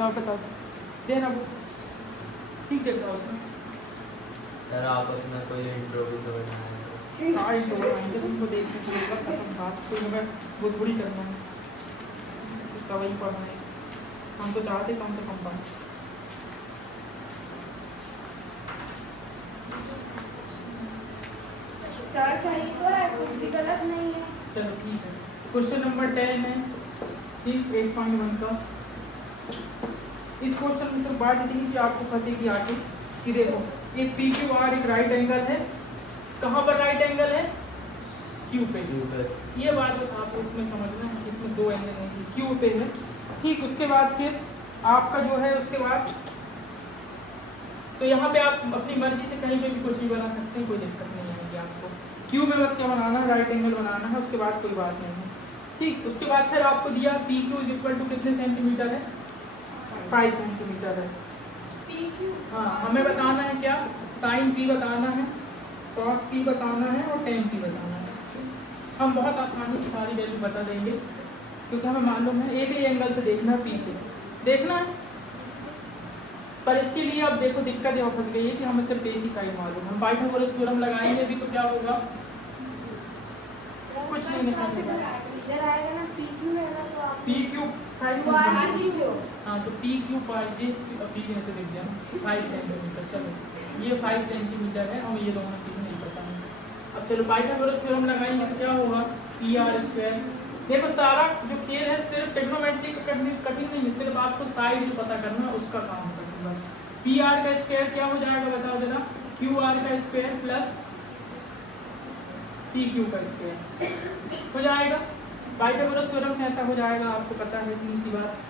ला बता देना वो ठीक देख रहा उसमें यार आप उसमें कोई इंट्रो भी तो बनाए आई तो आएंगे तुमको देखने को मिलेगा खत्म बात कोई हमें वो थोड़ी करना है सब वही पढ़ना है हम तो चाहते कम से कम पढ़ें सर सही तो है कुछ भी गलत नहीं है। चलो ठीक है क्वेश्चन नंबर 10 है ठीक 8.1 का इस क्वेश्चन में सिर्फ बात इतनी सी आपको पता कि आगे कि देखो एक पी क्यू आर एक राइट एंगल है कहाँ पर राइट एंगल है क्यू पे ये बात आपको इसमें समझना है इसमें दो एंगल होंगे क्यू पे है ठीक उसके बाद फिर आपका जो है उसके बाद तो यहाँ पे आप अपनी मर्जी से कहीं पे भी कुछ भी बना सकते हैं कोई दिक्कत नहीं आएगी आपको क्यू में बस क्या बनाना है राइट एंगल बनाना है उसके बाद कोई बात नहीं है ठीक उसके बाद फिर आपको दिया P Q is equal to कितने सेंटीमीटर है 5 सेंटीमीटर है हाँ हमें बताना है क्या साइन पी बताना है कॉस पी बताना है और टेन पी बताना है हम बहुत आसानी से सारी वैल्यू बता देंगे क्योंकि हमें मालूम है एक ही एंगल से देखना है पी से देखना है पर इसके लिए अब देखो दिक्कत यहाँ फंस गई है कि हमें सिर्फ एक ही साइड मालूम है हम पाइथागोरस थ्योरम लगाएंगे भी तो क्या होगा कुछ नहीं निकालेगा इधर आएगा ना पी क्यू है ना तो आप पी क्यू हाँ तो पी क्यू पाई पी ऐसे लिख दिया 5 सेंटीमीटर चलो ये 5 सेंटीमीटर है और ये दोनों चीज़ नहीं पता है अब चलो पाइथागोरस थ्योरम लगाएंगे तो क्या होगा पी आर स्क्वायर देखो सारा जो खेल है सिर्फ ट्रिग्नोमेट्री करने कठिन नहीं है सिर्फ आपको साइड जो पता करना है उसका काम करना बस पी आर का स्क्वायर क्या हो जाएगा बताओ जरा क्यू आर का स्क्वायर प्लस पी क्यू का स्क्वायर हो जाएगा पाइथागोरस थ्योरम से ऐसा हो जाएगा आपको पता है कि इसी बात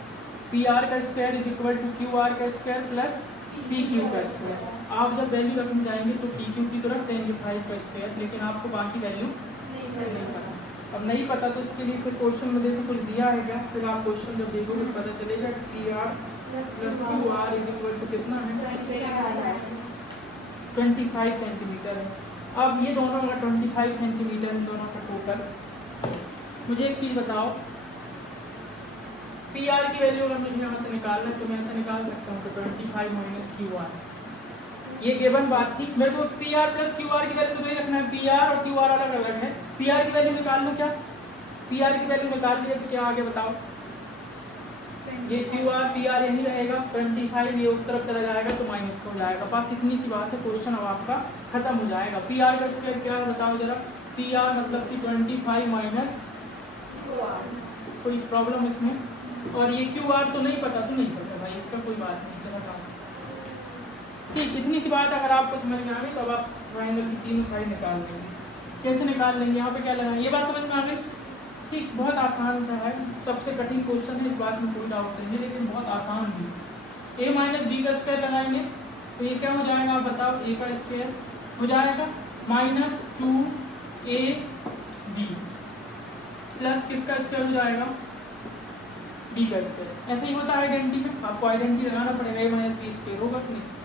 पी आर का square is equal to Q R का स्क्वायर प्लस पी क्यू का स्क्वायर आप जब वैल्यू रखने जाएंगे तो पी क्यू की तरफ 10⁵ का स्क्वायर लेकिन आपको बाकी वैल्यू नहीं पता अब नहीं पता तो इसके लिए फिर क्वेश्चन में देखो कुछ दिया है क्या फिर आप क्वेश्चन जब देखोगे तो पता चलेगा P R plus Q R is equal to कितना है 25 सेंटीमीटर है अब ये दोनों का 25 सेंटीमीटर इन दोनों का टोटल मुझे एक चीज़ बताओ पी आर की वैल्यू अगर मुझे यहाँ से निकालना है तो मैं ऐसे निकाल सकता हूँ तो 25 माइनस क्यू आर ये गिवन बात थी मेरे को P R plus Q are की वैल्यू तो नहीं रखना है पी आर और क्यू आर अलग अलग है पी आर की वैल्यू निकाल लो क्या पी आर की वैल्यू निकाल लिया तो क्या आगे बताओ ये क्यू आर पी आर यही रहेगा 25 ये उस तरफ चला जाएगा तो माइनस हो जाएगा बस इतनी सी बात है क्वेश्चन अब आपका खत्म हो जाएगा पी आर का स्क्वायर क्या है बताओ जरा पी आर मतलब कि 25 माइनस कोई प्रॉब्लम इसमें और ये क्यू आर तो नहीं पता भाई इसका कोई बात नहीं चला ठीक इतनी सी बात अगर आपको समझ में आ गई तो अब आप ट्रायंगल की तीनों साइड निकाल देंगे कैसे निकाल लेंगे यहाँ पे क्या लगाना ये बात समझ में आ गई ठीक बहुत आसान सा है सबसे कठिन क्वेश्चन है इस बात में कोई डाउट नहीं है लेकिन बहुत आसान भी a माइनस बी का स्क्वायर लगाएंगे तो ये क्या हो जाएगा आप बताओ a का स्क्वायर हो जाएगा माइनस 2a b प्लस किसका स्क्वायर हो जाएगा b का स्क्वायर ऐसा ही होता है आइडेंटिटी में आपको आइडेंटिटी लगाना पड़ेगा a माइनस बी स्क्वायर होगा कि नहीं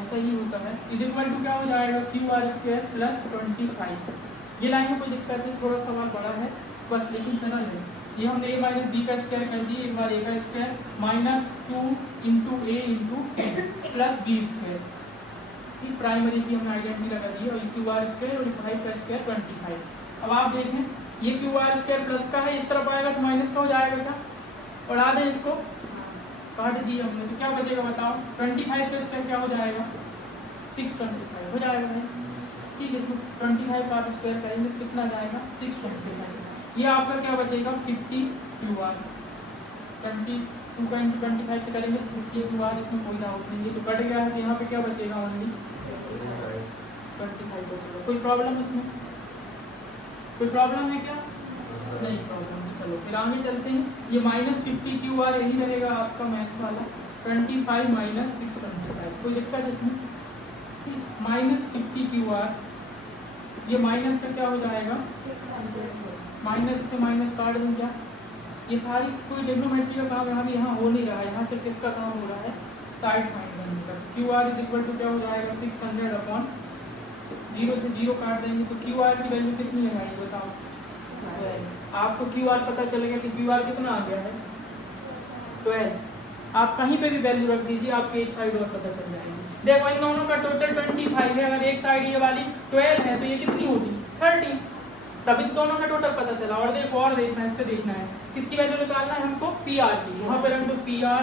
ऐसा ही होता है इज इक्वल टू क्या हो जाएगा क्यू आर स्क्वायर प्लस 25 ये लाइन में कोई दिक्कत नहीं थोड़ा सवाल बड़ा है बस लेकिन सरल है ये हमने a माइनस बी का स्क्वायर कर दिया एक बार a का स्क्वायर माइनस 2 इंटू ए इंटू प्लस बी स्क्वायर ठीक प्राइमरी की हमने आइडेंटिटी लगा दी और क्यू आर स्क्वायर और 5 का स्क्वायर 25 अब आप देखें ये क्यू आर स्क्वायर प्लस का है इस तरफ आएगा तो माइनस का हो जाएगा क्या बढ़ा दें इसको काट दिया हमने तो क्या बचेगा बताओ 25 का स्क्वायर क्या हो जाएगा 625 हो जाएगा भाई ठीक इसमें 25 का आप स्क्वायर करेंगे तो कितना जाएगा 625 ये आपका क्या बचेगा 50 क्यू आर 25 से करेंगे तो 50 क्यू आर इसमें कोई डाउट नहीं है तो कट गया है तो यहाँ पे क्या बचेगा ओनली 25 बचेगा कोई प्रॉब्लम इसमें कोई प्रॉब्लम है क्या नहीं प्रॉब्लम तो चलो फिर आगे चलते हैं ये माइनस 50 क्यू आर यही रहेगा आपका मैथ्स वाला 25 माइनस 625 कोई दिक्कत इसमें ठीक माइनस 50 क्यू आर ये माइनस का क्या हो जाएगा माइनस से माइनस काट दूँ क्या ये सारी कोई ट्रिग्नोमेट्री का काम यहाँ भी यहाँ हो नहीं रहा है यहाँ सिर्फ किसका काम हो रहा है साइड फाइंड करने का Q R is equal to क्या हो जाएगा 600 अपॉन 0 से 0 काट देंगे तो क्यू आर की वैल्यू कितनी है भाई बताओ आपको क्यू आर पता चलेगा कि क्यू आर कितना आ गया है 12 आप कहीं पे भी वैल्यू रख दीजिए, आपके एक साइड और पता चल जाएगी। देखो इन दोनों का टोटल 25 है, अगर एक साइड ये वाली 12 है तो ये कितनी होगी 30, तब इन दोनों का टोटल पता चला। और देखो और देखना है, इससे देखना है किसकी वैल्यू निकालना है हमको, पी आर की। यहाँ पे रख दो पी आर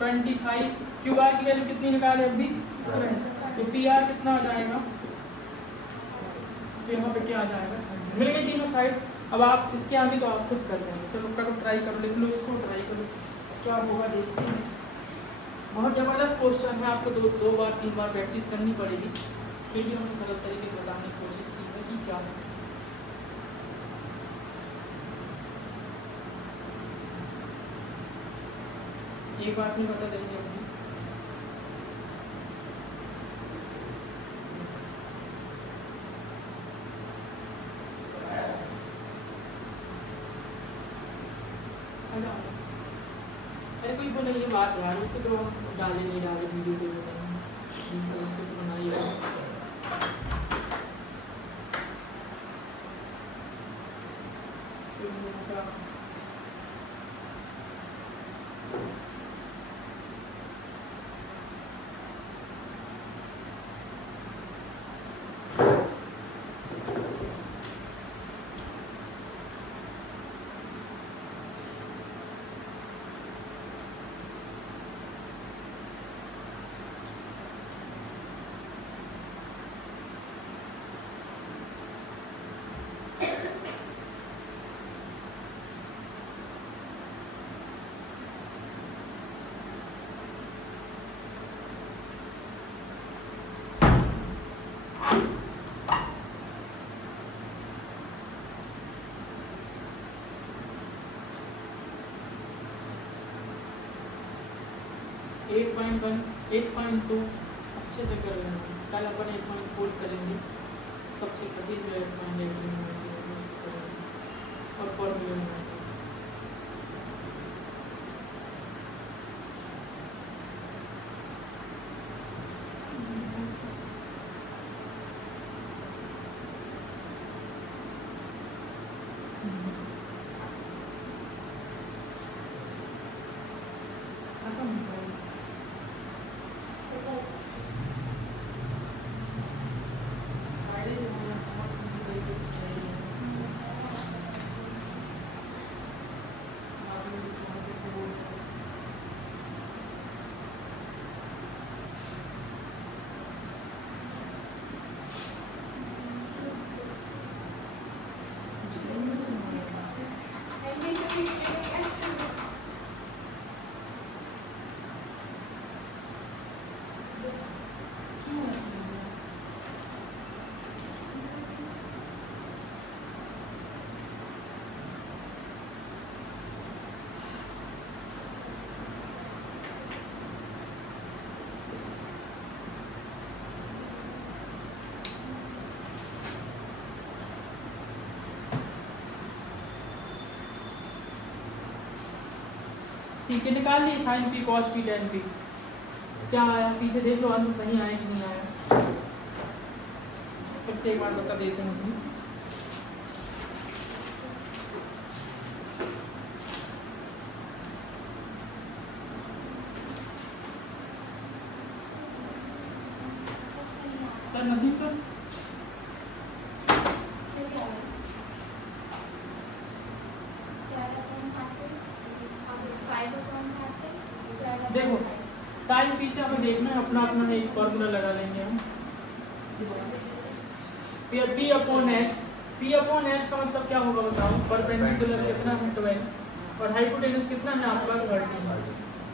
25, क्यू आर की वैल्यू कितनी निकाले अभी 7, तो पी आर कितना आ जाएगा, तो यहाँ पे क्या आ जाएगा, मिल गई तीनों साइड। अब आप इसके आगे तो आप खुद कर लेंगे, चलो करो ट्राई करो, लिख लो इसको, ट्राई करो क्या होगा देखते हैं। बहुत ज़बरदस्त क्वेश्चन है, आपको दो बार 3 बार प्रैक्टिस करनी पड़ेगी, फिर भी हमने सरल तरीके से बताने की कोशिश की है कि क्या है। एक बात नहीं बता देंगे अभी, अरे कोई बोले ये बात यार, उसे तो डाले नहीं डाले वीडियो पे बताएंगे, उसे तो बनाइए। एट पॉइंट 8.2 अच्छे से कर लेंगे, कल अपन 8.4 करेंगे, सबसे कठिन जो 8.8 और फॉर्मूला में ठीक है, निकाल ली sine P cos P tan P, क्या आया पीछे देख लो, आंसर सही आया कि नहीं आया, प्रत्येक बार बता देते हैं। सर नसीम सर देखो साइन पी से हमें देखना है, अपना अपना एक फॉर्मूला लगा लेंगे हम, P upon H. P upon H का मतलब क्या होगा बताओ, परपेंडिकुलर कितना है 12 और हाइपोटेनस कितना है आपका 13।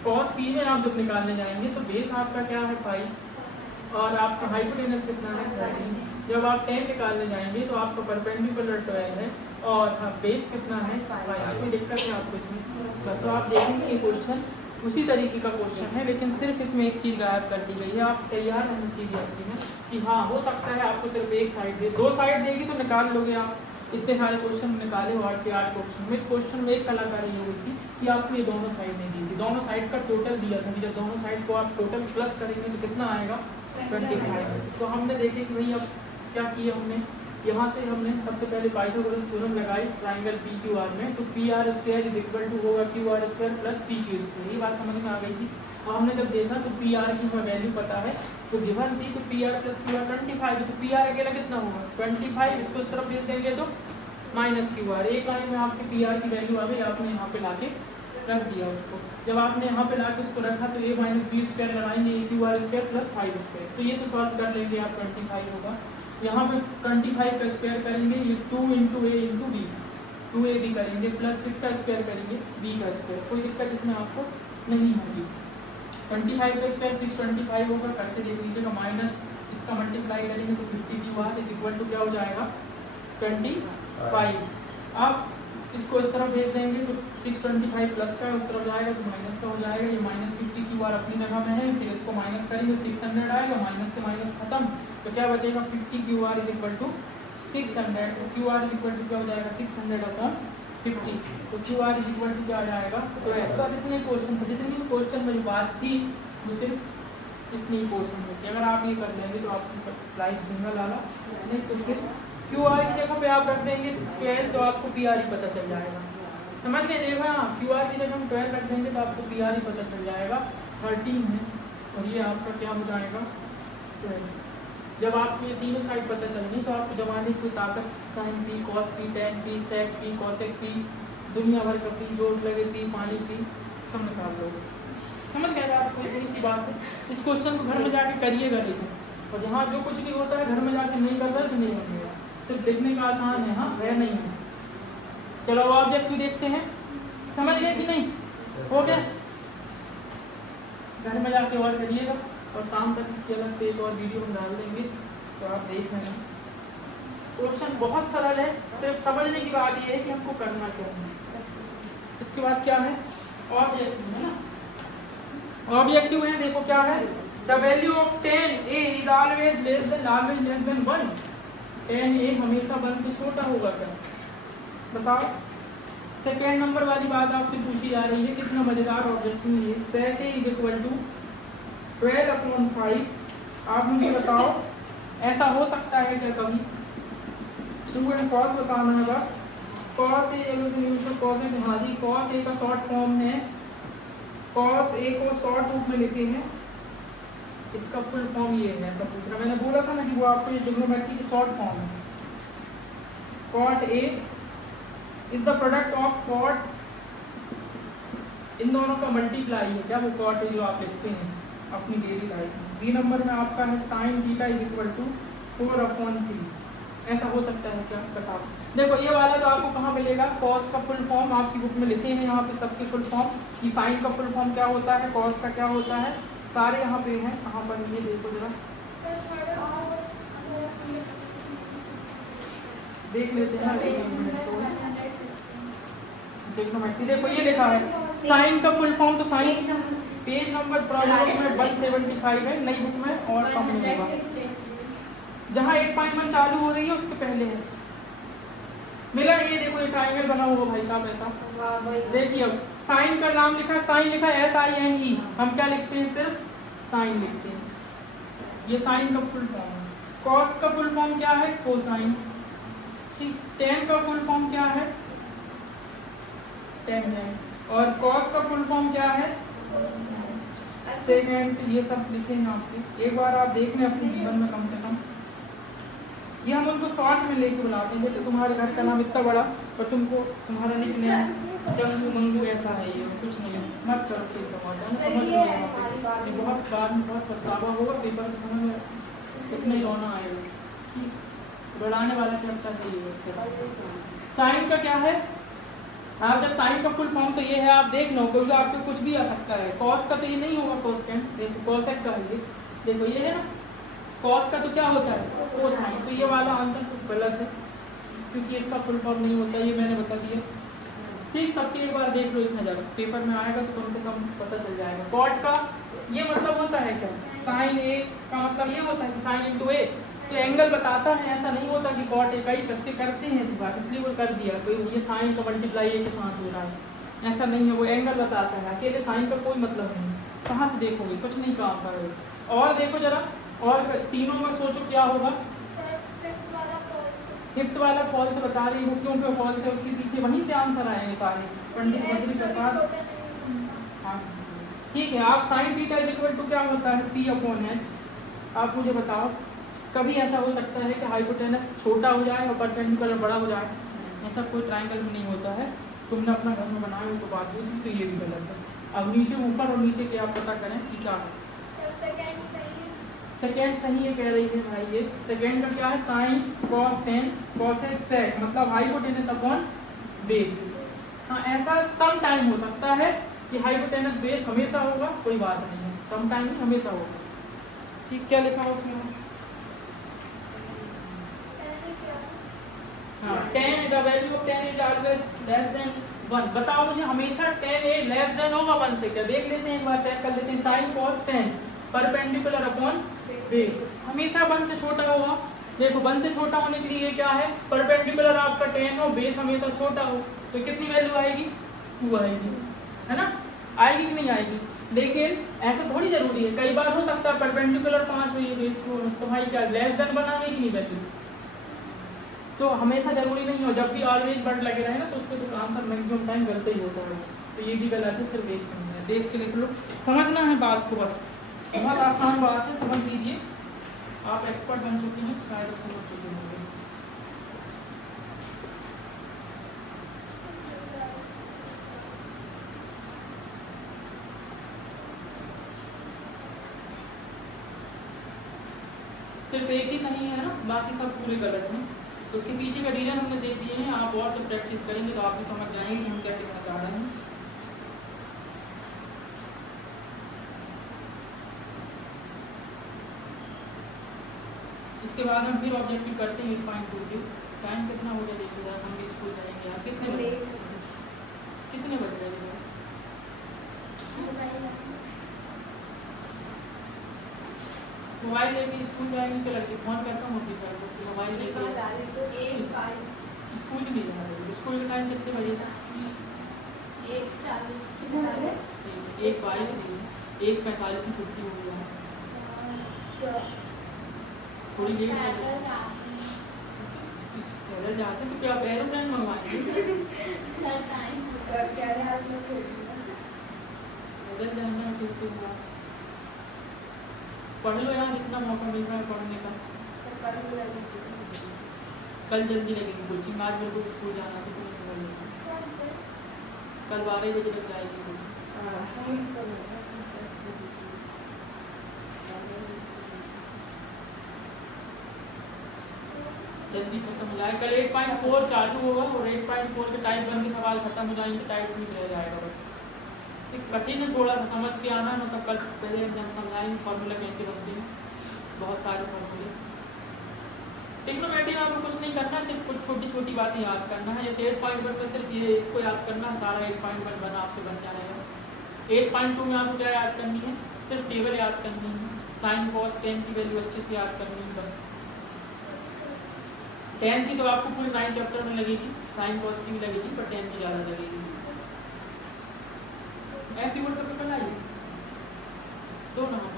कॉस पी में आप जब निकालने जाएंगे तो बेस आपका क्या है 5 और आपका हाइपोटेनस कितना है 13। जब आप 10 निकालने जाएंगे तो आपका परपेंडिकुलर 12 है और बेस कितना है 5। कोई दिक्कत है आपको इसमें, तो आप देखेंगे ये क्वेश्चन उसी तरीके का क्वेश्चन है, लेकिन सिर्फ इसमें एक चीज़ गायब कर दी गई है। आप तैयार हैं CBSE में कि हाँ हो सकता है आपको सिर्फ एक साइड दे, 2 साइड देगी तो निकाल लोगे आप। इतने सारे क्वेश्चन निकाले हो 8 के 8 क्वेश्चन में, इस क्वेश्चन में एक कलाकारी ये हुई थी कि आपको ये दोनों साइड नहीं दी थी, दोनों साइड का टोटल दिया था कि जब दोनों साइड को आप टोटल प्लस करेंगे तो कितना आएगा 25। तो हमने देखे कि भाई अब क्या किया हमने, यहाँ से हमने सबसे पहले पाइथागोरस थ्योरम लगाई ट्राइंगल पी क्यू आर में, तो P R square is equal to होगा Q R square plus P Q square. ये बात समझ में आ गई थी। और हमने जब देखा तो पी आर की हमें वैल्यू पता है, जो गिवन थी, तो P R plus Q are 25, तो पी आर अकेला कितना होगा 25, इसको इस तरफ भेज देंगे तो माइनस क्यू आर। एक लाइन में आपके पी आर की वैल्यू आ गई, आपने यहाँ पे लाके रख दिया उसको। जब आपने यहाँ पे लाके उसको रखा तो ए माइनस बी स्क्वायर लगाएंगे, A Q R square plus 5 square, तो ये तो सॉल्व कर लेंगे आप, 25 होगा। यहाँ पे 25 का स्क्वायर करेंगे, ये 2 इंटू ए इंटू बी, 2a भी करेंगे प्लस किसका स्क्वायर करेंगे b का स्क्वायर, कोई दिक्कत इसमें आपको नहीं होगी। 25 का स्क्वायर 625 होगा, करके देख लीजिएगा, माइनस इसका मल्टीप्लाई करेंगे तो 50 Q R is equal to क्या हो जाएगा 25। अब इसको इस तरफ भेज देंगे तो 625 प्लस का उस तरफ जाएगा तो माइनस का हो जाएगा, ये माइनस 50 क्यू आर अपनी जगह में है, फिर इसको माइनस करेंगे 600 आएगा, माइनस से माइनस खत्म, तो क्या बचेगा 50 Q R is equal to 600, तो Q R is equal to क्या हो जाएगा 600 अपॉन 50, तो Q R is equal to क्या आ जाएगा। तो बस इतने क्वेश्चन थे, जितनी क्वेश्चन में जो बात थी वो सिर्फ इतनी पोर्शन होती है। अगर आप ये कर लेंगे तो आपको लाइफ जिंगल वाला नहीं, तो फिर क्यू आर की जगह पे आप रख देंगे 12, तो आपको पी आर ही पता चल जाएगा। समझ गए, देखो क्यू आर की जगह हम 12 रख देंगे तो आपको पी आर ही पता चल जाएगा 13 है, और ये आपका क्या हो जाएगा 12। जब आपको ये तीनों साइड पता चलेंगी तो आपको जमाने की ताकत sine P, cos P, tan P, sec P, cosec P, दुनिया भर का पी, जोड़ लगे पी, पानी पी, सब निकाल लोगे। समझ गए आप, कोई बड़ी सी बात है। इस क्वेश्चन को घर में जाके करिएगा, लेकिन और यहाँ जो कुछ भी होता है घर में जाके नहीं करता तो नहीं बनेगा, सिर्फ देखने का आसान है, हाँ वह नहीं है। चलो अब ऑब्जेक्टिव देखते हैं, समझ गए कि नहीं, हो गया। घर में जाके और करिएगा, और शाम तक इसकी अलग से एक और वीडियो हम डाल देंगे, तो आप देख लेना। क्वेश्चन बहुत सरल है, सिर्फ समझने की बात ये है कि हमको करना क्या है। इसके बाद क्या है, ऑब्जेक्टिव है ना, ऑब्जेक्टिव है, देखो क्या है, the value of 10a is always less than 1। 10a हमेशा 1 से छोटा होगा क्या, बताओ। सेकेंड नंबर वाली बात आपसे पूछी जा रही है, कितना मजेदार ऑब्जेक्टिव है। सेक a इज इक्वल टू 12/5। आप मुझे बताओ ऐसा हो सकता है क्या कभी, ट्रू एंड फॉल्स बताना है बस। कॉस ए कॉस ए भाजी, कॉस ए का शॉर्ट फॉर्म है, कॉस ए को शॉर्ट रूप में लिखे हैं, इसका फुल फॉर्म ये है, ऐसा पूछ रहा। मैंने बोला था ना कि वो आपको ये ट्रिग्नोमेट्री की शॉर्ट फॉर्म है। Cot A is the product of cot, इन दोनों का मल्टीप्लाई है क्या वो कॉट ए जो आप लिखते हैं अपनी डेली लाइफ में। बी नंबर में आपका है sine theta is equal to 4/3। ऐसा हो सकता है क्या, बताओ। देखो ये वाला तो आपको कहाँ मिलेगा, कॉस का फुल फॉर्म आपकी बुक में लिखे हैं, यहाँ पे सबके फुल फॉर्म, कि साइन का फुल फॉर्म क्या होता है, कॉस का क्या होता है, सारे यहाँ पे हैं। कहाँ पर ये देखो जरा, देख लेते हैं। देखो ये लिखा है साइन का फुल फॉर्म, तो साइन पेज नंबर प्रॉब्लम में 175 है, नई बुक में और कम मिलेगा। जहाँ 8.1 चालू हो रही है उसके पहले है मिला। ये देखो ये ट्राइंगल बना हुआ भाई साहब ऐसा, देखिए अब साइन का नाम लिखा है, साइन लिखा है SINE, हम क्या लिखते हैं, सिर्फ साइन लिखते हैं। ये साइन का फुल फॉर्म है। कॉस का फुल फॉर्म क्या है, कोसाइन। टेन का फुल फॉर्म क्या है, टेंजेंट। और कॉस का फुल फॉर्म क्या है, सेकेंड। ये सब लिखेंगे आपके, एक बार आप देख लें अपने जीवन में कम से कम। ये हम उनको शॉर्ट में लेके बुलाते हैं, जैसे तुम्हारे घर का नाम इतना बड़ा और तुमको तुम्हारा निकनेम जंगू मंगू ऐसा है, ये कुछ नहीं है, मत करो फिर समझ लो। ये बहुत बाद में बहुत पछतावा होगा, पेपर के समय में इतना ही रोना आएगा। ठीक, बढ़ाने वाला चर्चा चाहिए। साइन का क्या है, आप जब साइन का फुल फॉर्म तो ये है, आप देख लो क्योंकि आपको कुछ भी आ सकता है। कॉस का तो ये नहीं होगा, कोसेकेंड। देखो कोसेक का है, देखो ये है ना, कॉस का तो क्या होता है, कोसाइन। तो ये वाला आंसर तो गलत है क्योंकि इसका फुल फॉर्म नहीं होता, ये मैंने बता दिया। ठीक, सबकी एक बार देख लो, इतना ज़्यादा पेपर में आएगा तो कम से कम पता चल जाएगा। कॉट का ये मतलब होता है क्या, साइन ए का मतलब ये होता है कि साइन इंटू ए, तो एंगल बताता है। ऐसा नहीं होता कि कॉट ए, कई बच्चे करते हैं इस बात, इसलिए वो कर दिया कोई, ये साइन का मल्टीप्लाई ए के साथ हो रहा है, ऐसा नहीं है। वो एंगल बताता है, अकेले साइन का कोई मतलब नहीं। कहाँ से देखोगे, कुछ नहीं काम करोगे। और देखो जरा, और तीनों में सोचो क्या होगा, फिफ्थ वाला फॉल्स बता रही हूँ, क्योंकि फॉल्स है उसके पीछे वहीं से आंसर आएंगे सारे। पंडित बद्री प्रसाद, हाँ ठीक है। आप sine theta is equal to क्या होता है, पी अपॉन एच। आप मुझे बताओ कभी ऐसा हो सकता है कि हाइपोटेनस छोटा हो जाए और परपेंडिकुलर बड़ा हो जाए? ऐसा कोई ट्रायंगल में नहीं होता है। तुमने अपना घर में बनाया हो तो बात दूसरी, तो ये भी गलत है। अब नीचे ऊपर और नीचे के आप पता करें कि क्या है। सेकेंड सही है कह रही है भाई। ये सेकेंड का क्या है, sine cos tan cosec sec, मतलब हाइपोटेनस अपॉन बेस। हाँ ऐसा सम टाइम हो सकता है कि हाइपोटेनस बेस हमेशा होगा, कोई बात नहीं है, सम टाइम ही हमेशा होगा। ठीक, क्या लिखा है उसमें? हाँ, tan the value of tan is always less than 1। बताओ मुझे हमेशा tan a लेस देन होगा 1 से क्या? देख लेते हैं, एक बार चेक कर लेते हैं। sin cos tan perpendicular upon base हमेशा 1 से छोटा होगा। देखो 1 से छोटा होने के लिए क्या है, परपेंडिकुलर आपका tan हो, बेस हमेशा छोटा हो, तो कितनी वैल्यू आएगी? 2 आएगी, है ना? आएगी कि नहीं आएगी? लेकिन ऐसा थोड़ी जरूरी है, कई बार हो सकता है परपेंडिकुलर 5 हो ये बेस को, तो भाई क्या लेस देन बनाने की नहीं वैल्यू, तो हमेशा जरूरी नहीं हो। जब भी ऑलवेज बट लगे रहे ना तो उसके तो आंसर मैक्सिमम टाइम गलत ही होता है। तो ये भी गलत है, सिर्फ एक समझना है, देख के लिख लो, समझना है बात को बस। बहुत आसान बात है, समझ लीजिए। आप एक्सपर्ट बन चुके हैं, शायद अब समझ चुके होंगे। सिर्फ एक ही सही है ना, बाकी सब पूरे गलत हैं। तो उसके पीछे का रीजन हमने दे दिए हैं, आप और जब प्रैक्टिस करेंगे तो आप भी समझ जाएंगे कि हम क्या कहना चाह रहे हैं। इसके बाद हम फिर ऑब्जेक्टिव करते हैं 8.2 के। टाइम कितना हो गया देखिए जरा, हम भी स्कूल जाएंगे। आप कितने बजे रहे हैं? मोबाइल लेके स्कूल जाएंगे तो लड़के फोन करता हूँ अपनी सर को, मोबाइल लेके स्कूल ही नहीं जा रहे। स्कूल का टाइम कितने बजे था? 1:22, 1:45 की छुट्टी हो गई है, थोड़ी लेट चले। पैदल जाते तो क्या एरोप्लेन मंगवाएंगे? पैदल जाना कितने हुआ? पढ़ लो यार, इतना मौका मिल रहा है पढ़ने का। कल जल्दी लगेगी कोचिंग, आज मेरे को स्कूल जाना है, तो कल 12 बजे तक जाएगी कोचिंग। जल्दी खत्म हो जाए। कल 8.4 चालू होगा और 8.4 के टाइप 1 के सवाल खत्म हो जाएंगे, टाइप 2 रह जाएगा बस। कठिन है थोड़ा सा, समझ के आना है, मतलब कल पहले हम समझाएंगे फार्मूला कैसे बनते हैं, बहुत सारे फार्मूले। ट्रिग्नोमेट्री में आपको कुछ नहीं करना, सिर्फ कुछ छोटी छोटी बातें याद करना है। जैसे 8.1 में सिर्फ ये इसको याद करना, सारा 8.1 बना आपसे बन जाएगा। 8.2 में आपको क्या याद करनी है, सिर्फ टेबल याद करनी है, साइन कॉस टेन की वैल्यू अच्छे से याद करनी है बस। 10 की तो आपको पूरे 9 चैप्टर में लगेगी, साइन कॉस की भी लगेगी, पर 10 की ज़्यादा लगेगी। एमपी बोर्ड का पेपर लाइए, 2 नंबर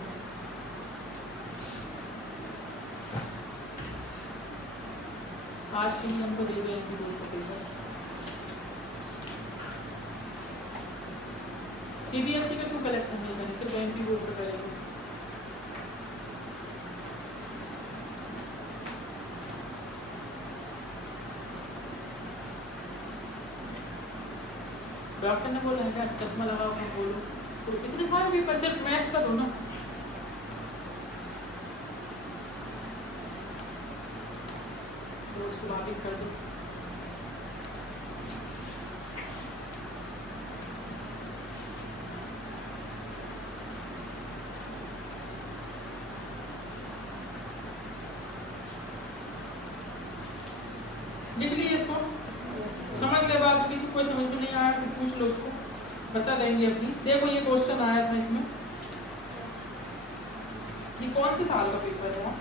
आज के लिए हमको दे दिया एमपी बोर्ड का पेपर। सीबीएसई का क्यों कलेक्शन नहीं करें, सिर्फ एमपी बोर्ड का करेंगे। डॉक्टर ने बोला है क्या चश्मा लगाओ, मैं बोलो तो इतने सारे पेपर सिर्फ मैथ्स का दो ना। तो उसको वापिस कर दो। लिख लीजिए इसको, समझ गए बात? किसी कोई समझ में नहीं आया तो पूछ लो, उसको बता देंगे अपनी। देखो ये क्वेश्चन आया था इसमें, ये कौन सी साल का पेपर है?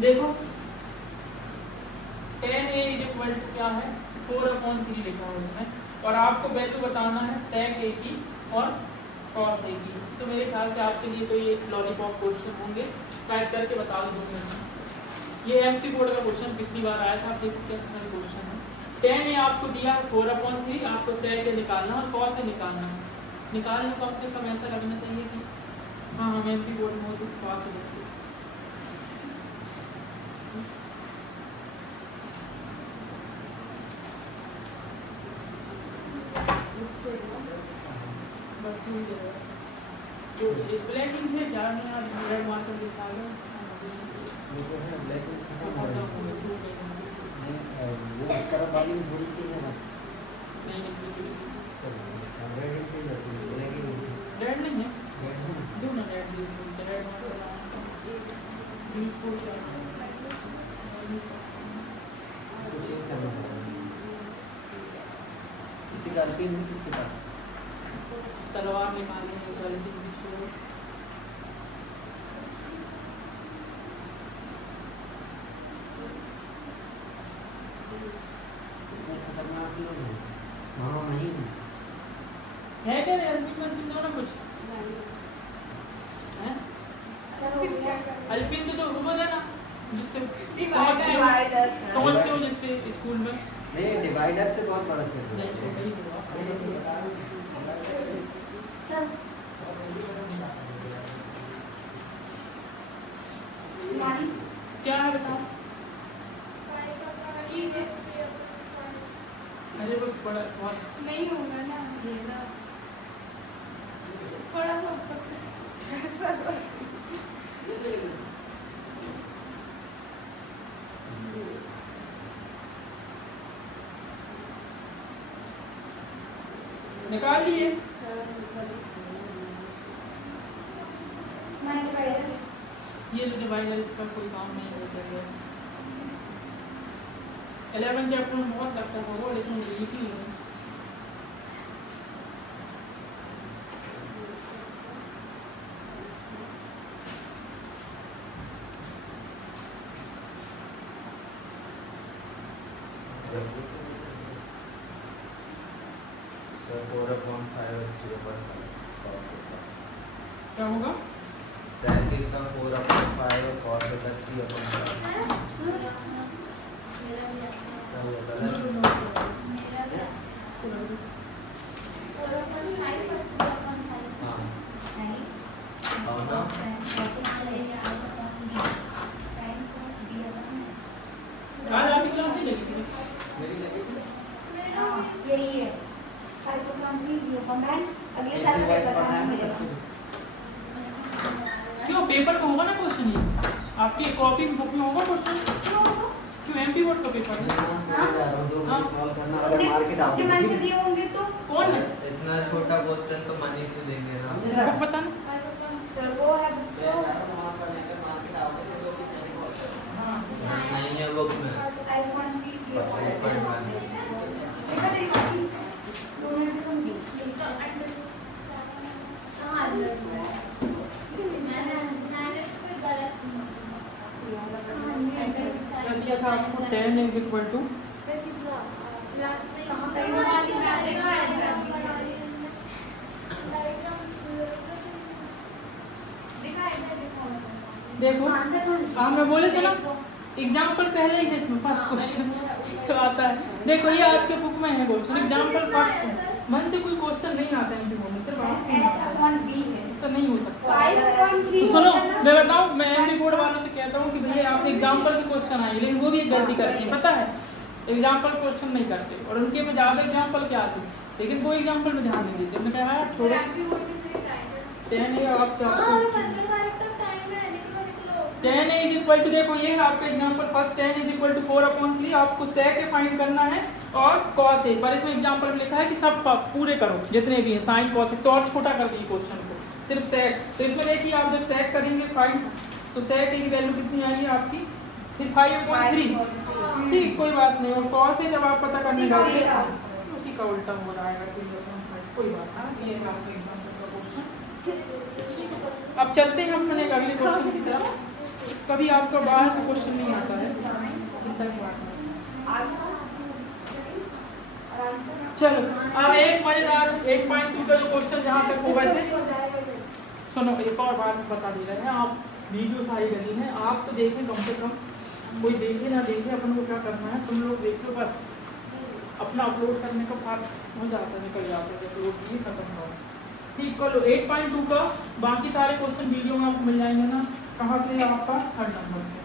देखो 10a इज इक्वल टू क्या है, 4/3 लिखा है उसमें, और आपको वैल्यू बताना है sec a की और कॉस ए की। तो मेरे ख्याल से आपके लिए तो ये लॉलीपॉप क्वेश्चन होंगे, शायद करके बता दो 2 मिनट में। ये एमपी बोर्ड का क्वेश्चन पिछली बार आया था, आप देखो क्या सरल क्वेश्चन है। tan ए आपको दिया 4/3, आपको sec ए निकालना और cos ए निकालना है। निकालने कम से कम ऐसा लगना चाहिए कि हाँ हम एमपी बोर्ड में हो तो पास हो जाते। बस तो ब्लैकिंग है क्या मैं आज रेड मार्कर दिखा रहा हूँ। वो तो है ब्लैक में हाँ, खत्म हो पता गया। हूँ, मैं सो गई हूँ। वो इस तरफ वाली में थोड़ी सी है बस। नहीं निकली रेड की वजह से ब्लैक ही होगी। रेड नहीं है, रेड है ना? दो ना रेड दे दो, रेड मार्कर ग्रीन छोड़ के इसको चेंज करना पड़ेगा। किसी का पिन है किसके पास? तलवार निकालने को गलती भी छोड़। इतना खतरनाक क्यों है? हाँ नहीं है क्या अल्पिन दो ना कुछ है? सर हो गया अल्पिन तो वो है ना जिससे डिवाइडर पहुंचते हो जिससे स्कूल में। नहीं डिवाइडर से बहुत बड़ा चीज नहीं छोटा ही हुआ। सर क्या है बताओ। अरे बस बड़ा बहुत नहीं होगा ना ये ना थोड़ा सा ऊपर निकाल लिए। मैंने डिवाइडर ये जो डिवाइडर इसका कोई काम नहीं होता है। 11 चैप्टर में बहुत लगता था वो, लेकिन वो एक ही है। क्या होगा? sec का 4/5 और cos का 3/5 क्या होता है? हाँ और ना आज आपकी क्लास नहीं लगी थी? मेरी लगी थी। यही है अगले ऐसे साल वाइस पेपर पढ़ा है ना मिलेगा बच्चों को। क्यों पेपर का होगा ना क्वेश्चन ये आपकी कॉपी बुक में होगा क्वेश्चन। क्यों एमपी बोर्ड का पेपर है? मैं यहाँ जा रहा हूँ 2 हाँ। बजे कॉल करना अगर मार्केट आओगे डिमांड से दिए होंगे तो कौन है? इतना छोटा क्वेश्चन तो मनी से देंगे ना। आपको पता ना? सर वो है मैं जा रहा हूँ वहाँ पर अगर मार्केट आओगे तो 2 दिन पहले कॉल करना। हाँ। नहीं है बुक में क्या दिया था आपको? 10 इज इक्वल टू देखो हाँ मैं बोले थे ना एग्जाम्पल पहले ही है इसमें फर्स्ट क्वेश्चन तो आता है। देखो ये आपके बुक में है क्वेश्चन एग्जाम्पल फर्स्ट मन से कोई क्वेश्चन नहीं आता है बोलने से ऐसा नहीं हो सकता। तो सुनो मैं बताऊँ मैं एमपी बोर्ड वालों से कहता हूँ कि भैया आप एग्जाम्पल के क्वेश्चन आए लेकिन वो भी एक गलती करते हैं पता है एग्जाम्पल क्वेश्चन नहीं करते और उनके में ज़्यादा एग्जाम्पल क्या आती लेकिन वो एग्जाम्पल में ध्यान नहीं देते। मैंने कहा यार छोड़ो 10 है आप चाहते 10 इज इक्वल टू देखो ये है आपका example first 10 is equal to 4/3 आपको sec ए फाइंड करना है और cos ए पर इसमें एग्जांपल में लिखा है कि सब पूरे करो जितने भी हैं sin cos तो और छोटा कर दीजिए क्वेश्चन को सिर्फ sec। तो इसमें देखिए आप जब sec करेंगे फाइंड तो sec ए की वैल्यू कितनी आएगी आपकी फिर 5/3 ठीक कोई बात नहीं और cos ए जब आप पता करने जाएंगे उसी का उल्टा हो रहा है कोई बात नहीं ये आपका एग्जांपल का क्वेश्चन। अब चलते हैं हम अपने अगले क्वेश्चन की तरफ। कभी आपका बाहर का क्वेश्चन नहीं आता है चिंता की बात नहीं। चलो अब एक मजेदार 8.2 का जो क्वेश्चन जहाँ तक हो गए थे, हो जाएगा फिर। सुनो एक और बात बता दे रहे हैं, आप वीडियो सारी डली है, आप तो देखें कम से कम, कोई देखे ना देखे, अपन को क्या करना है, तुम लोग देख लो बस, अपना अपलोड करने का पार्ट हो जाता है, निकल जाता है, अपलोड भी खत्म हो। ठीक कर लो 8.2 का बाकी सारे क्वेश्चन वीडियो में आपको मिल जाएंगे ना, कहाँ से, आपका थर्ड नंबर से।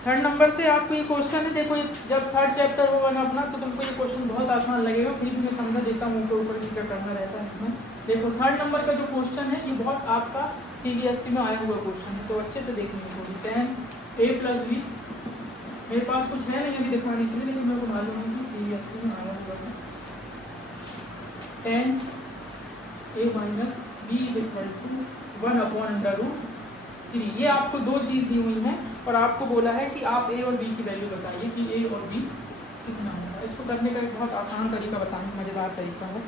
थर्ड नंबर से आपको ये क्वेश्चन है, देखो जब थर्ड चैप्टर होगा ना अपना, तो तुमको ये क्वेश्चन बहुत आसान लगेगा, फिर भी मैं समझा देता हूँ ऊपर ऊपर क्या करना रहता है इसमें। देखो थर्ड नंबर का जो क्वेश्चन है ये बहुत आपका CBSE में आया हुआ क्वेश्चन है, तो अच्छे से देखेंगे थोड़ी। 10a + b, मेरे पास कुछ है नहीं अभी दिखाने के लिए, लेकिन मेरे को मालूम है कि CBSE में आया हुआ है। 10a - b = 1/√3। ये आपको दो चीज़ दी हुई है और आपको बोला है कि आप a और b की वैल्यू बताइए कि a और b कितना होगा। इसको करने का एक बहुत आसान तरीका बताएं, मज़ेदार तरीका है।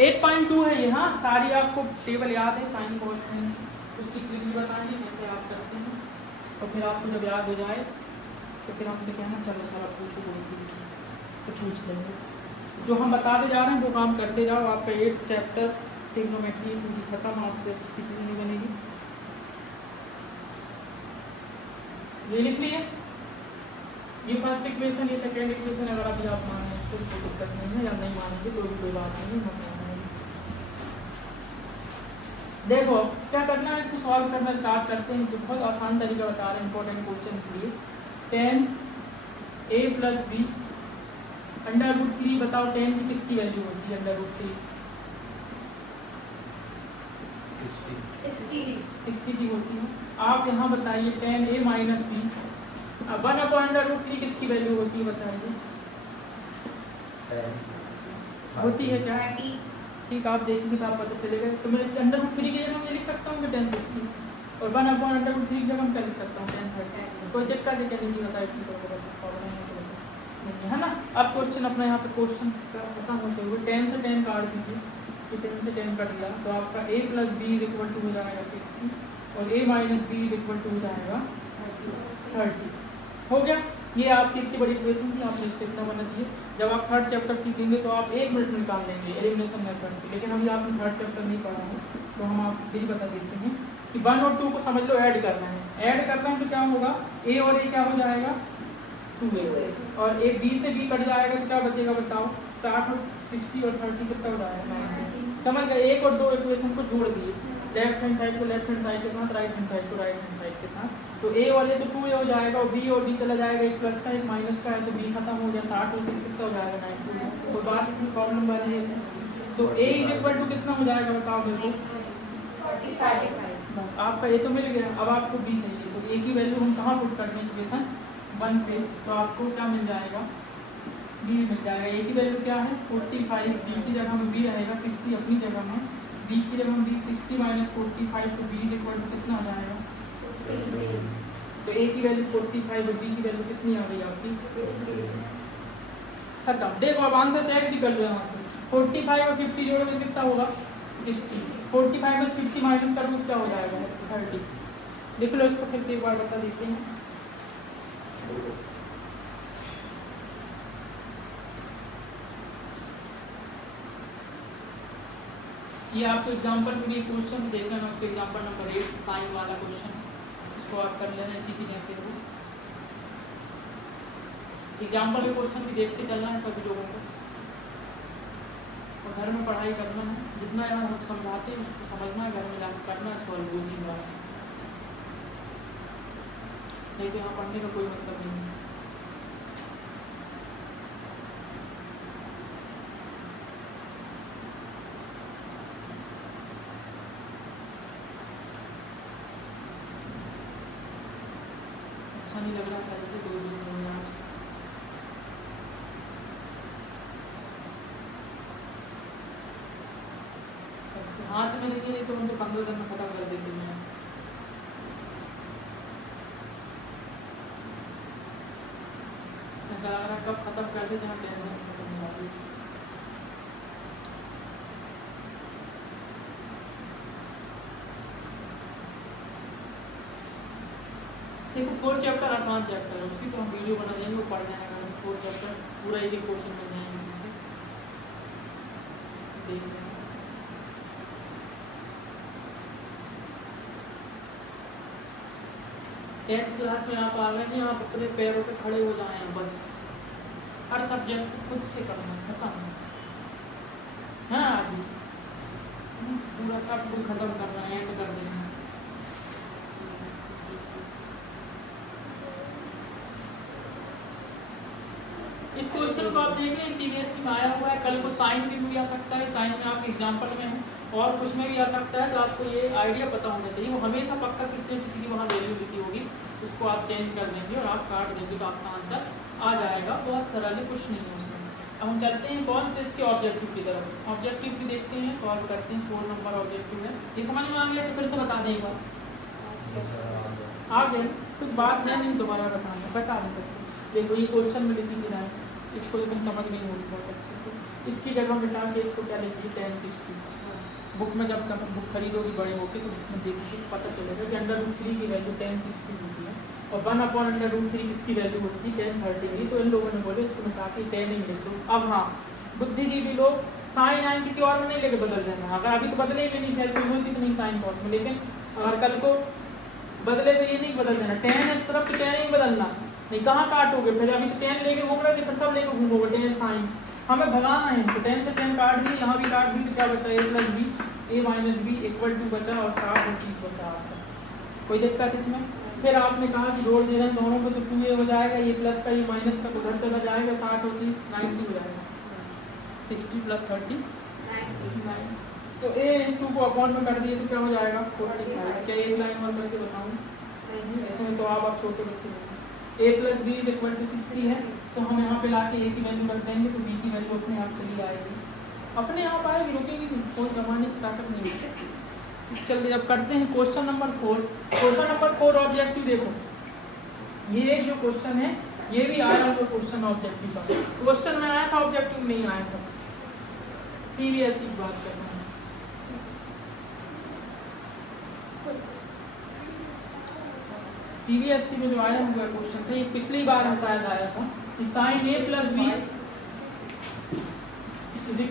8.2 है ये, हाँ सारी आपको टेबल याद है, साइन कॉस है, उसकी ट्रिक बताएंगे कैसे आप करते हैं, और फिर आपको जब याद हो जाए तो फिर हमसे कहना चलो सर आप पूछो कोई सी, तो पूछ लेंगे। जो हम बताते जा रहे हैं वो काम करते जाओ, आपका 8 चैप्टर ट्रिग्नोमेट्री पूरी खत्म, आपसे किसी नहीं बनेगी। ये लिख लिए, ये फर्स्ट इक्वेशन, ये सेकेंड इक्वेशन, अगर अभी आप माने इसको कोई दिक्कत नहीं है, या नहीं मानेंगे तो भी कोई बात नहीं है। देखो क्या करना है, इसको सॉल्व करना स्टार्ट करते हैं, तो बहुत आसान तरीका बता रहे हैं, इंपॉर्टेंट क्वेश्चन इसलिए। 10a + b √3 बताओ 10 की किसकी वैल्यू होती है √3? 60 की होती है। आप यहाँ बताइए 10a - b, 1/√3 किसकी वैल्यू होती है बताइए? होती है क्या? ठीक, आप देखेंगे तो आप पता चलेगा। तो मैं इस √3 की जगह मैं लिख सकता हूँ 1060, और 1/√3 की जगह मैं क्या लिख सकता हूँ 1030। कोई दिक्कत है क्या? नहीं बता, इसमें तो है ना। अब क्वेश्चन अपना यहाँ पे क्वेश्चन खत्म होते हुए 10 से 10 काट दीजिए, तो 10 से 10 कट गया, तो आपका a + b = हो जाएगा 60, और a - b = हो जाएगा 30। हो गया। ये आपकी इतनी बड़ी इक्वेशन थी, आपने इसको इतना बना दिए। जब आप थर्ड चैप्टर सीखेंगे तो आप 1 मिनट में निकाल लेंगे एलिमिनेशन मेथड से, लेकिन अभी आपने थर्ड चैप्टर नहीं पढ़ा है, तो हम आपको यही बता देते हैं कि 1 और 2 को समझ लो ऐड करना है। ऐड करना है तो क्या होगा, a और a क्या हो जाएगा 2a, और a b से b कट जाएगा तो क्या बचेगा बताओ? 60 और 60 और 30 कितना हो जाएगा 90। समझ गए? 1 और 2 इक्वेशन को छोड़ दिए, लेफ्ट हैंड साइड को लेफ्ट हैंड साइड के साथ, राइट हैंड साइड को राइट हैंड साइड के साथ। तो a और a तो 2a हो जाएगा, और b और b चला जाएगा, एक प्लस का एक माइनस का है, तो b खत्म हो जाएगा, 60 और 60 कितना हो जाएगा 90। तो बात इसमें प्रॉब्लम वाली है। तो a = कितना हो जाएगा बताओ मेरे को? 45। बस आपका a तो मिल गया, अब आपको b चाहिए, तो a की वैल्यू हम कहाँ पुट कर दें इक्वेशन 1 पे, तो आपको क्या मिल जाएगा? b मिल जाएगा। a की वैल्यू क्या है 45, b की जगह में b रहेगा 60 अपनी जगह में, b की जगह में b 60 - 45, तो b = कितना आ जाएगा? तो a की वैल्यू 45 और b की वैल्यू कितनी आ गई आपकी? खत्म। देखो अब आंसर चेक भी कर लो यहाँ से, 45 और 50 जोड़ोगे कितना होगा 60, 45 में 50 माइनस करोगे क्या हो जाएगा 30। देख लो इसको फिर से एक बार बता देते हैं। ये आपको एग्जांपल में भी क्वेश्चन देख लेना, उसको एग्जांपल नंबर 8 साइन वाला क्वेश्चन, उसको आप कर लेना इसी की जैसे हो। एग्जांपल में क्वेश्चन भी देख के चलना है सभी लोगों को, और घर में पढ़ाई करना है, जितना यहाँ हम समझाते हैं उसको समझना है, घर में जाकर करना है, सॉल्व होगी बात, नहीं तो यहाँ पढ़ने का कोई मतलब नहीं है। अच्छा नहीं लग रहा था इसे 2 दिन हो गया आज। हाथ में नहीं तो हम तो 15 दिन में खत्म कर देते हैं। ऐसा लग रहा है कब खत्म कर देते हैं, टेंशन खत्म हो जाती है। देखो 4 चैप्टर आसान चैप्टर है, उसकी तो हम वीडियो बना देंगे, वो पढ़ जाएगा। 4 चैप्टर पूरा एक एक क्वेश्चन मिल जाएंगे तुमसे, देख लेना। टेंथ क्लास में आप आ गए हैं, आप अपने पैरों पे खड़े हो जाए हैं, बस हर सब्जेक्ट खुद से करना खत्म है आदमी, पूरा सब कुछ खत्म करना है, एंड कर देना। इस क्वेश्चन को आप देख रहे हैं सीबीएसई में आया हुआ है, कल को साइन में भी आ सकता है, साइन में आप एग्जाम्पल में है और कुछ में भी आ सकता है, तो आपको ये आइडिया पता होना चाहिए। वो हमेशा पक्का किसी न किसी की वहाँ वैल्यू लिखी होगी, उसको आप चेंज कर देंगे और आप काट देंगे तो आपका आंसर आ जाएगा, बहुत सरल है, कुछ नहीं है उसमें। अब हम चलते हैं कौन से इसके ऑब्जेक्टिव की तरफ, ऑब्जेक्टिव भी देखते हैं, सॉल्व करते हैं। 4 नंबर ऑब्जेक्टिव है, ये समझ में आ गया तो फिर से बता दें एक बार, आ गए कुछ बात है नहीं, दोबारा बताना बता दें। देखो ये क्वेश्चन में लिखी थी, इसको तो तुम समझ नहीं होगी बहुत अच्छे से, इसकी जगह मिटा के इसको क्या लिखिए 1060। बुक में जब बुक खरीदोगी बड़े होके तो बुक में देखिए पता चलेगा कि √3 की वैल्यू 1060 होती है और 1/√3 इसकी वैल्यू होती है 1030। तो इन लोगों ने बोले इसको मिटा के 10 ही लिख दो। अब हाँ, बुद्धिजीवी लोग साइन आइन किसी और में नहीं लेके बदल देना, अगर अभी तो बदले ही नहीं, खैर कोई कुछ नहीं साइन कॉस में, लेकिन अगर कल को बदले तो ये नहीं बदल देना, 10 इस तरफ तो 10 नहीं बदलना, नहीं कहाँ काटोगे फिर, अभी तो 10 लेके घूम रहे थे फिर सब लेके घूमोगे 10 साइन, हमें भगाना है तो 10 से 10 काट दी, यहाँ भी काट दी तो क्या बचा a + b, a - b = 2 बचा और 60 और 30 बचा आपका, कोई दिक्कत इसमें। फिर आपने कहा कि जोड़ दे रहे हैं दोनों को तो 2a हो जाएगा, ये प्लस का ये माइनस का तो उधर चला जाएगा, 60 और 30 90 हो जाएगा, 60 + 30 90। तो a × 2 को अपॉन में कर दिए तो क्या हो जाएगा 45। क्या एक लाइन और करके बताऊँ तो आप छोटे बच्चे a + b = 60 है, तो हम यहाँ पे लाके a की वैल्यू रख देंगे तो b की वैल्यू अपने आप चली आएगी, अपने आप आएगी, रुकेगी नहीं, कोई जमाने की ताकत नहीं है। चलिए अब करते हैं question number 4। Question number 4 objective देखो, ये जो क्वेश्चन है ये भी आया हुआ क्वेश्चन ऑब्जेक्टिव का, क्वेश्चन में आया था ऑब्जेक्टिव नहीं आया था, सीबीएसई की बात कर रहे हैं। सीबीएसई में जो आया हुआ क्वेश्चन था, ये पिछली बार हम शायद आया था, साइन a + b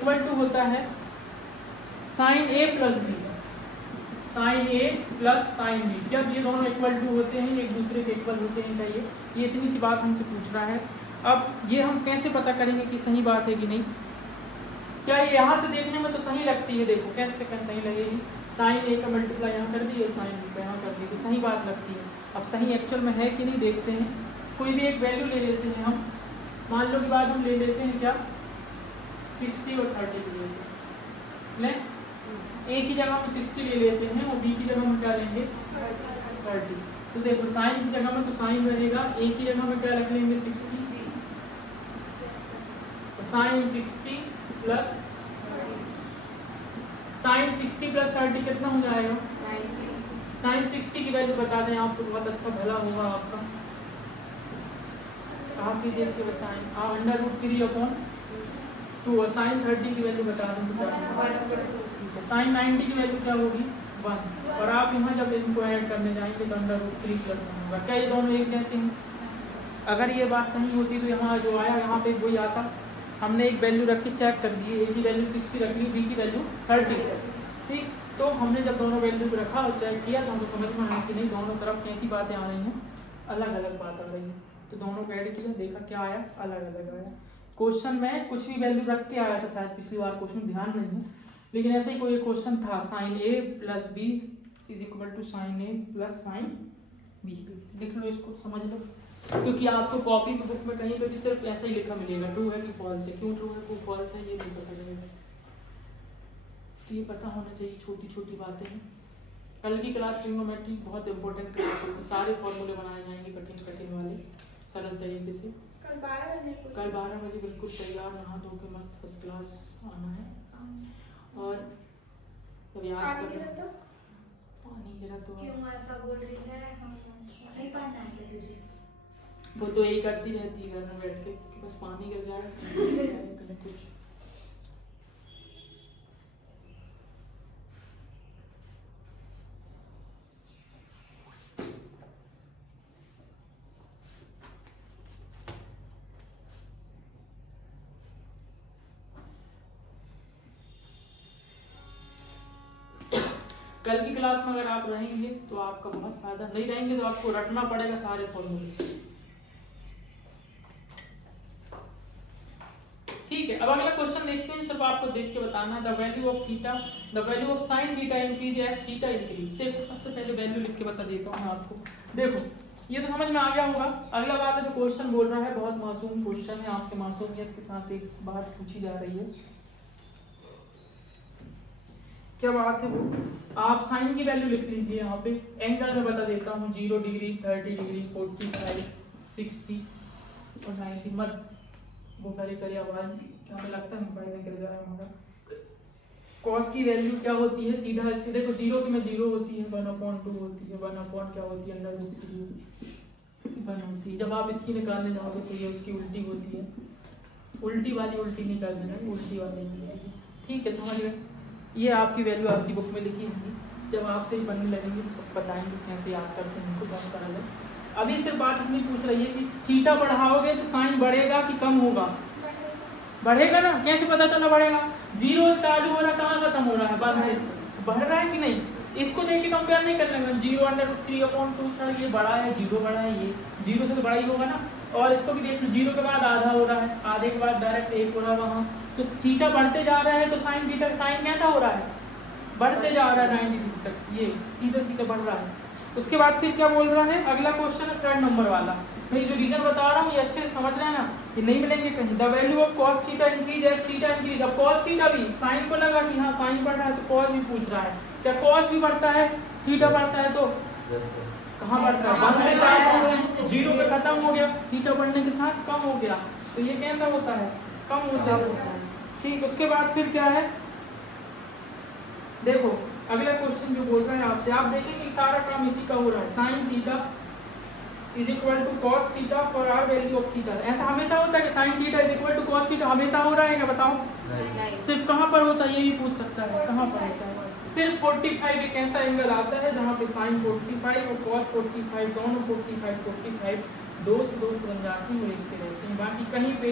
= होता है sine a + b, sine a + sine b, जब ये दोनों इक्वल टू होते हैं, एक दूसरे के इक्वल होते हैं चाहिए, ये इतनी सी बात हमसे पूछ रहा है। अब ये हम कैसे पता करेंगे कि सही बात है कि नहीं, क्या ये यहाँ से देखने में तो सही लगती है, देखो कैसे सही लगेगी, साइन a का मल्टीप्लाई यहाँ कर दिए, साइन b का यहाँ कर दिए, तो सही बात लगती है। अब सही एक्चुअल में है कि नहीं देखते हैं, कोई भी एक वैल्यू ले लेते हैं हम, मान लो कि बाद हम ले लेते हैं क्या 60 और 30 ले लेते हैं, ले a की जगह में 60 ले लेते हैं और b की जगह में क्या लेंगे 30। तो देखो साइन की जगह में तो साइन रहेगा, a की जगह में क्या रख लेंगे 60, तो साइन 60 प्लस साइन 60 + 30 कितना हो जाएगा 90। साइन 60 की वैल्यू बता दें आप तो बहुत अच्छा भला होगा आपका, आप भी देख के बताएं, आप √3/2 और साइन 30 की वैल्यू बता दें तो साइन 90 की वैल्यू क्या होगी 1, और आप यहाँ जब इनको ऐड करने जाएंगे तो √3 + 1 होगा। क्या ये दोनों एक जैसे हैं? अगर ये बात नहीं होती तो यहाँ जो आया यहाँ पे वही आता, हमने एक वैल्यू रख के चेक कर दी, a की वैल्यू 60 रख ली, b की वैल्यू 30, ठीक। तो हमने जब दोनों वैल्यू को रखा और चेक किया तो हमको समझ में आया कि नहीं दोनों तरफ कैसी बातें आ रही हैं, अलग अलग बात आ रही है, तो दोनों को ऐड किया, देखा क्या आया, अलग अलग आया। क्वेश्चन में कुछ भी वैल्यू रख के आया था शायद पिछली बार, क्वेश्चन ध्यान नहीं है, लेकिन ऐसे ही कोई क्वेश्चन था, sine a + b = sine a + sine b। लिख लो इसको, समझ लो, क्योंकि आपको कॉपी बुक में कहीं पे भी सिर्फ ऐसा ही लिखा मिलेगा, ट्रू है कि फॉल्स है, क्यों ट्रू है क्यों फॉल्स है ये नहीं पता चलेगा, तो ये पता होना चाहिए, छोटी छोटी बातें हैं। कल की क्लास ट्रिग्नोमेट्री बहुत इंपॉर्टेंट क्लास होगी, सारे फॉर्मूले बनाए जाएंगे कठिन कठिन वाले सरल तरीके से। कल 12 बजे बिल्कुल तैयार, नहा धो के मस्त फर्स्ट क्लास आना है। और जब याद कर पानी गिरा तो क्यों ऐसा बोल रही है, हम नहीं पढ़ना है क्या तुझे? वो तो यही करती रहती है घर में बैठ के कि बस पानी गिर जाए कुछ। कल की क्लास में अगर आप रहेंगे तो आपका बहुत फायदा, नहीं रहेंगे तो आपको रटना पड़ेगा सारे फॉर्मूले। ठीक है, अब अगला क्वेश्चन देखते हैं, सिर्फ आपको देख के बताना है। The value of theta, the value of sine theta increase as theta increase. देखो सबसे पहले वैल्यू लिख के बता देता हूँ मैं आपको। देखो ये तो समझ में आ गया होगा। अगला बात है जो क्वेश्चन बोल रहा है, बहुत मासूम क्वेश्चन है, आपसे मासूमियत के साथ एक बात पूछी जा रही है। क्या बात है वो, आप साइन की वैल्यू लिख लीजिए यहाँ पे। एंगल में बता देता हूँ 0 डिग्री, 30 डिग्री, 45, 60 और 90। मत वो करे आवाज, हमें लगता है मोबाइल में गिर जा रहा है हमारा। कॉस की वैल्यू क्या होती है, सीधा इसके देखो 0 की में 0 होती है, 1/2 होती है, 1/ क्या होती है, √3 1 होती है। जब आप इसकी निकालने जाओगे तो ये उसकी उल्टी होती है, उल्टी वाली उल्टी निकाल देना, उल्टी वाली निकालेंगे। ठीक है, समझ गए। ये आपकी वैल्यू आपकी बुक में लिखी होगी, जब आपसे ही पढ़ने लगेंगे तो बताएंगे कैसे याद करते हैं, इनको बहुत सरल है। अभी सिर्फ बात इतनी पूछ रही है कि थीटा बढ़ाओगे तो साइन बढ़ेगा कि कम होगा, बढ़ेगा ना। कैसे पता चला बढ़ेगा, 0 चालू हो रहा है, कहाँ खत्म हो रहा है, बाद में बढ़ रहा है कि नहीं। इसको देख के कंपेयर नहीं करना है, 0√3/2 सर ये बड़ा है, 0 बड़ा है, ये 0 से तो बड़ा ही होगा ना। और इसको भी देख लो, 0 के बाद आधा हो रहा है, आधे के बाद डायरेक्ट 1 हो रहा है वहाँ। तो थीटा बढ़ते जा रहा है तो साइन थीटा, साइन कैसा हो रहा है, बढ़ते जा रहा है 90 डिग्री तक, ये सीधा सीधा बढ़ रहा है। उसके बाद फिर क्या बोल रहा है, अगला क्वेश्चन है 3rd नंबर वाला। मैं जो रीजन बता रहा हूँ ये अच्छे से समझ रहे हैं ना, ये नहीं मिलेंगे कहीं। The value of cos theta increase as theta increase. अब cos थीटा भी साइन को लगा कि हाँ साइन बढ़ रहा है, तो cos भी पूछ रहा है। क्या cos भी बढ़ता है, थीटा बढ़ता है तो कहाँ बढ़ता है, 1 से 4, 0 पे खत्म हो गया, थीटा बढ़ने के साथ कम हो गया, तो ये कैसा होता है, कम होता है। ठीक, उसके बाद फिर क्या है, देखो अगला क्वेश्चन जो बोल रहा है आपसे, आप देखेंगे सारा काम इसी का हो रहा है। Sine theta is equal to cos theta for are value of theta. ऐसा हमेशा होता है कि sine theta is equal to cos theta, हमेशा हो रहा है क्या, बताओ। सिर्फ कहाँ पर होता है, ये भी पूछ सकता है, कहाँ पर होता है। सिर्फ 45 एक ऐसा एंगल आता है जहाँ पे साइन 45 और कॉस 45, दोनों 45 2 से 2 बन जाती है और 1 से रहती है। बाकी कहीं पे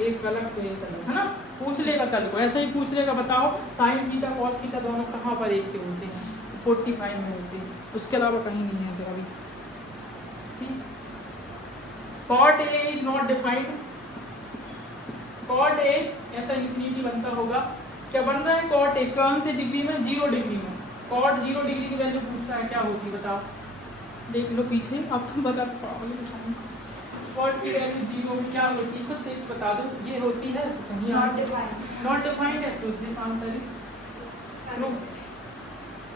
एक अलग तो एक अलग, है ना। पूछ लेगा कल को, ऐसा ही पूछ लेगा, बताओ साइन थीटा कॉस थीटा दोनों कहाँ पर 1 से होते हैं, 45 में होते हैं, उसके अलावा कहीं नहीं है। तो अभी cot A is not defined, cot A ऐसा इंफिनिटी बनता होगा। क्या बन रहा है, कॉट ए कौन से डिग्री में, 0 डिग्री में। कॉट 0 डिग्री की वैल्यू पूछ रहा है, क्या होगी बताओ, देख लो पीछे, अब तुम बता पाओगे। कॉट की वैल्यू 0 क्या होती है, खुद देख बता दो, ये होती है सही आंसर, नॉट डिफाइंड है, तो this answer is true.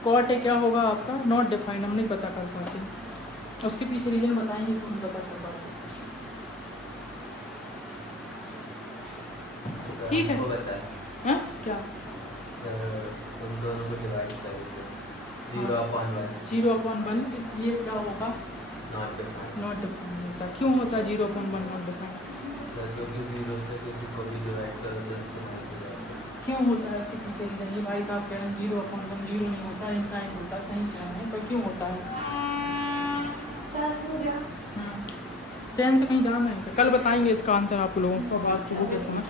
Cot A क्या होगा आपका, नॉट डिफाइंड, हम नहीं पता कर पाते, उसके पीछे रीजन बताएंगे तो हम पता कर पाते। ठीक है, हैं क्या, उन दोनों को डिवाइड करेंगे 0/1, इसलिए क्या होगा, नॉट डिफाइंड। नॉट डिफाइंड होता। क्यों होता है 0/1 नॉट डिफाइंड, क्योंकि 0 से किसी को भी डिवाइड कर दो तो क्यों होता है इसके पीछे रीजन। ये भाई साहब कह रहे हैं 0/1 0 नहीं होता, इनफाइनाइट होता, सही कह रहे हैं, पर क्यों होता है, सर हो गया। ट्रेन से कहीं जाना है, कल बताएंगे इसका आंसर आप लोगों को, बात की बुक इसमें।